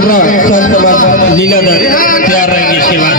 मुर्रा संत समाज लीलाधर तैयार रहेंगे इसके बाद।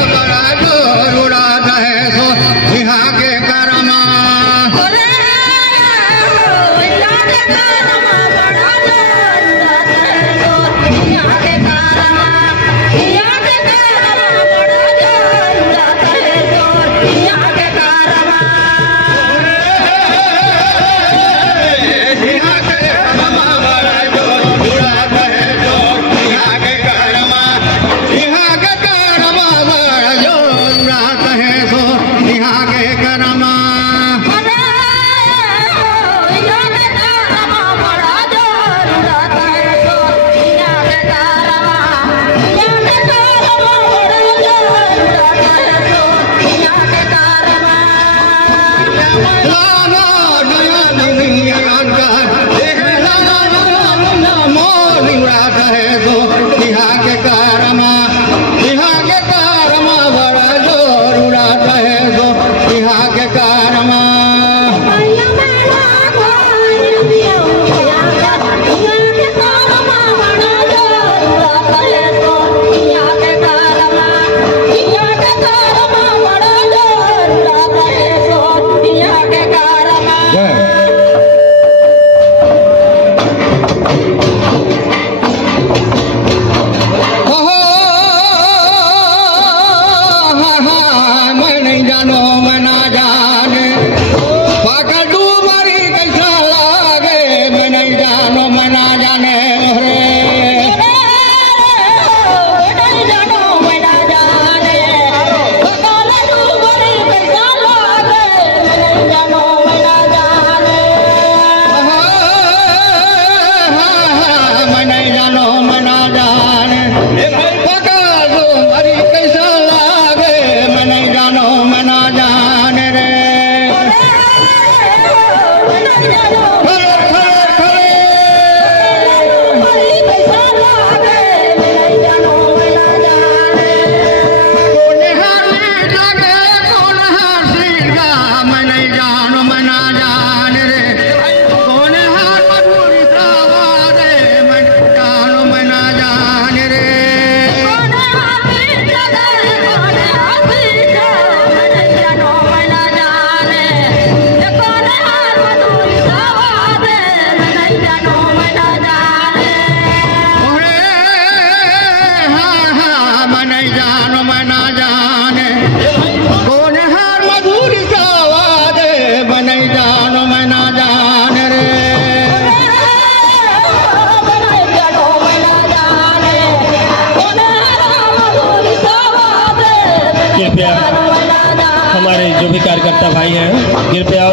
हमारे जो भी कार्यकर्ता भाई हैं कृपया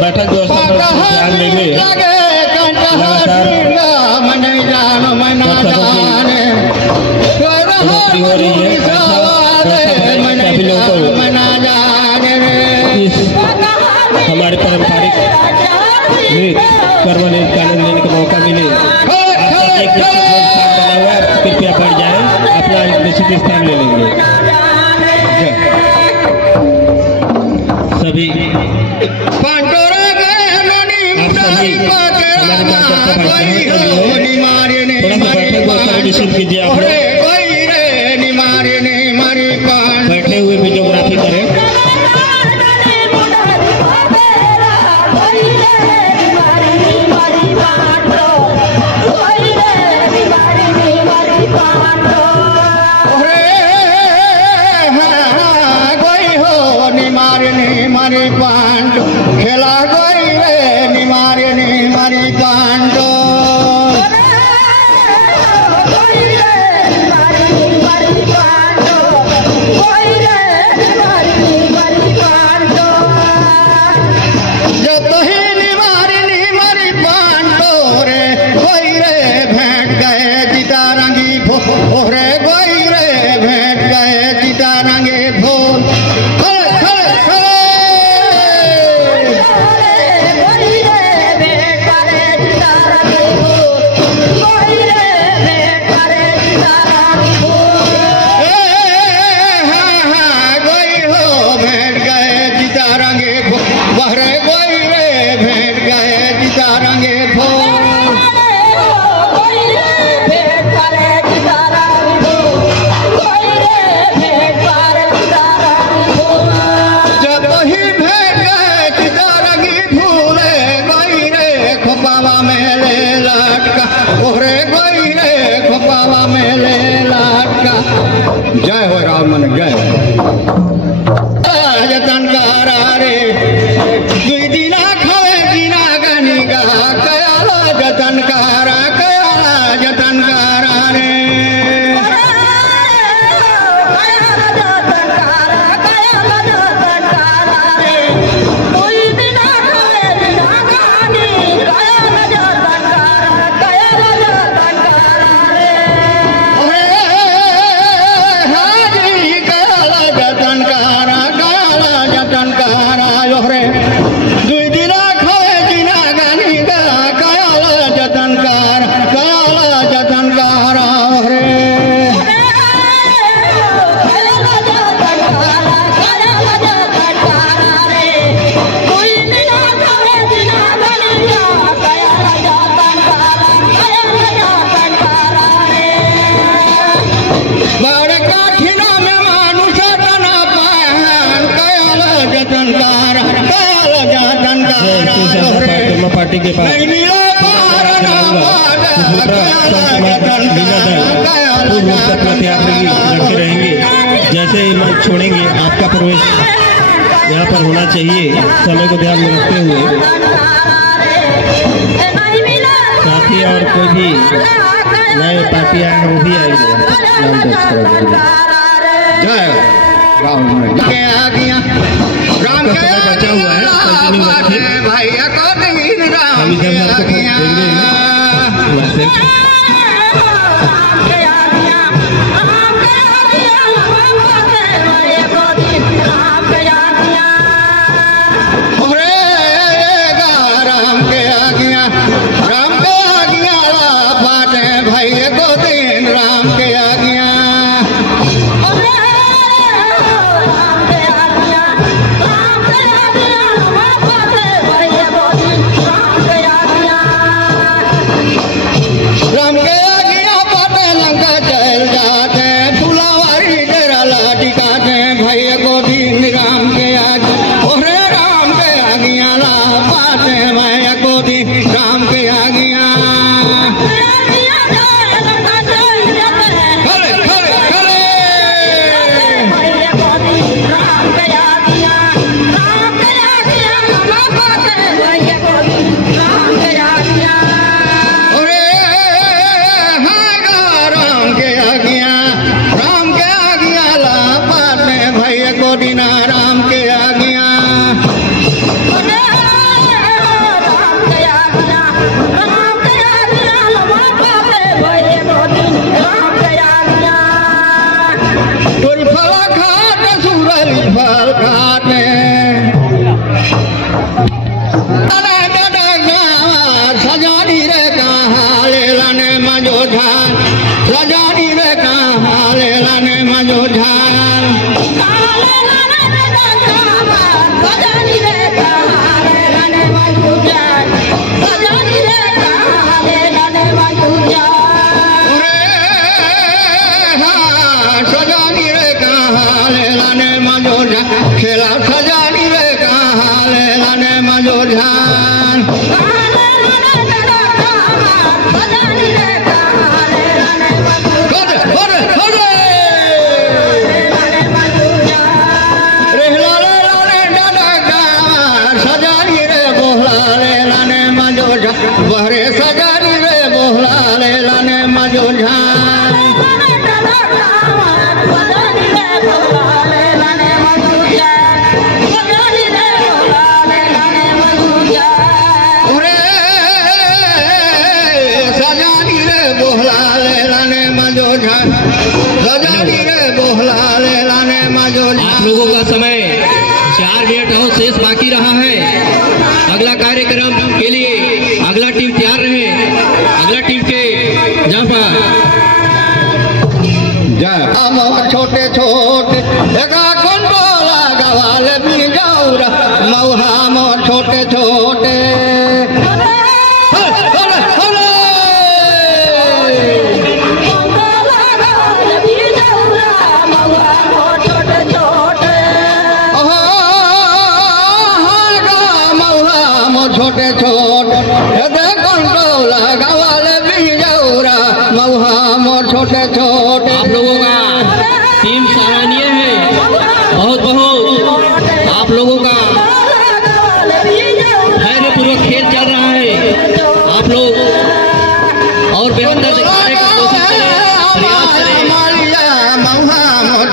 बैठक व्यवस्था पर ध्यान देंगे। लगातार हो रही है, सभी लोगों को हमारे पारंपरिक कर्म कानून लेने का मौका मिले। कृपया बढ़ जाए, अपना एक निश्चित स्थान ले लेंगे। सभी कीजिए, आप बैठे हुए वीडियोग्राफी करें। मारी पांडो खेला गोरी रे निमारे ने मारी पांडो ले लटका ओहरे गई रे खोपावा में ले लटका। जय हो राम मन जय जतन कारा रे दुई दिना खावे दिना गनी गा कयाला जतन कारा रे पार्टी के पास अपना तैयार रखे रहेंगे। जैसे ही मंच छोड़ेंगे आपका प्रवेश यहाँ पर होना चाहिए। समय को ध्यान में रखते हुए साथी और कोई भी नए पार्टी आए हैं वो भी आएंगे। जय राम राम समय बचा हुआ है, कंटिन्यू रखिए। भैया को हम इधर आपको देख रहे हैं। आप लोगों का समय 4 मिनट और शेष बाकी रहा है। अगला कार्यक्रम के लिए अगला टीम तैयार रहे। अगला टीम के छोटे छोटे कंडोला गवाल भी जाऊरा मऊहा मोर छोटे छोटे छोटे छोटे कंडोला छोटे छोटे आप लोगों का टीम सराहनीय है, बहुत बहुत आप लोगों का धैर्यपूर्वक खेल चल रहा है। आप लोग और बेहतर दिखाने की कोशिश करें, प्रयास करें।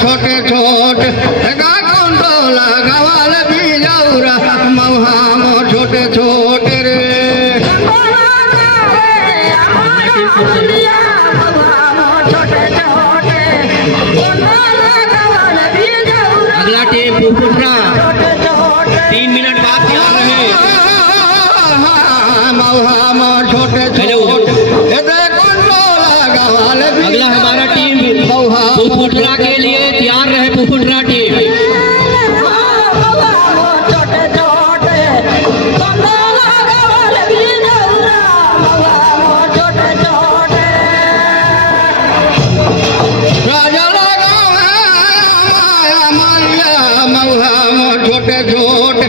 छोटे छोटे लगावाल भी जाऊरा मऊहा छोटे छोटे रे अगला टीम पुपुटरा 3 मिनट बाद तैयार रहे। छोटे अगला हमारा टीम पुपुटरा के लिए तैयार रहे। पुपुटरा टीम छोटे छोटे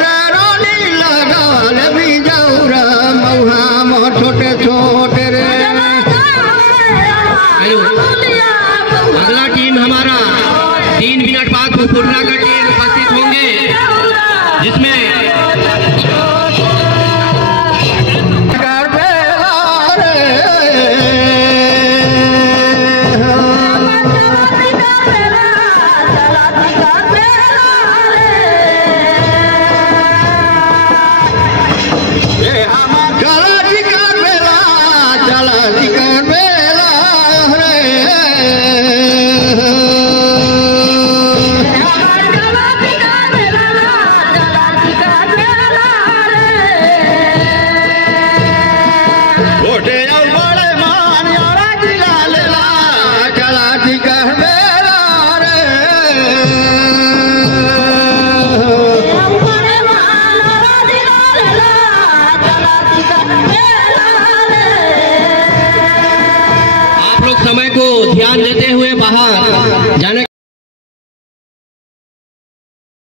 रानी लगाल भी जाऊरा मऊहा छोटे छोटे रे। अगला टीम हमारा 3 मिनट बाद पुपुटरा का टीम उपस्थित होंगे, जिसमें समय को ध्यान देते हुए बाहर जाने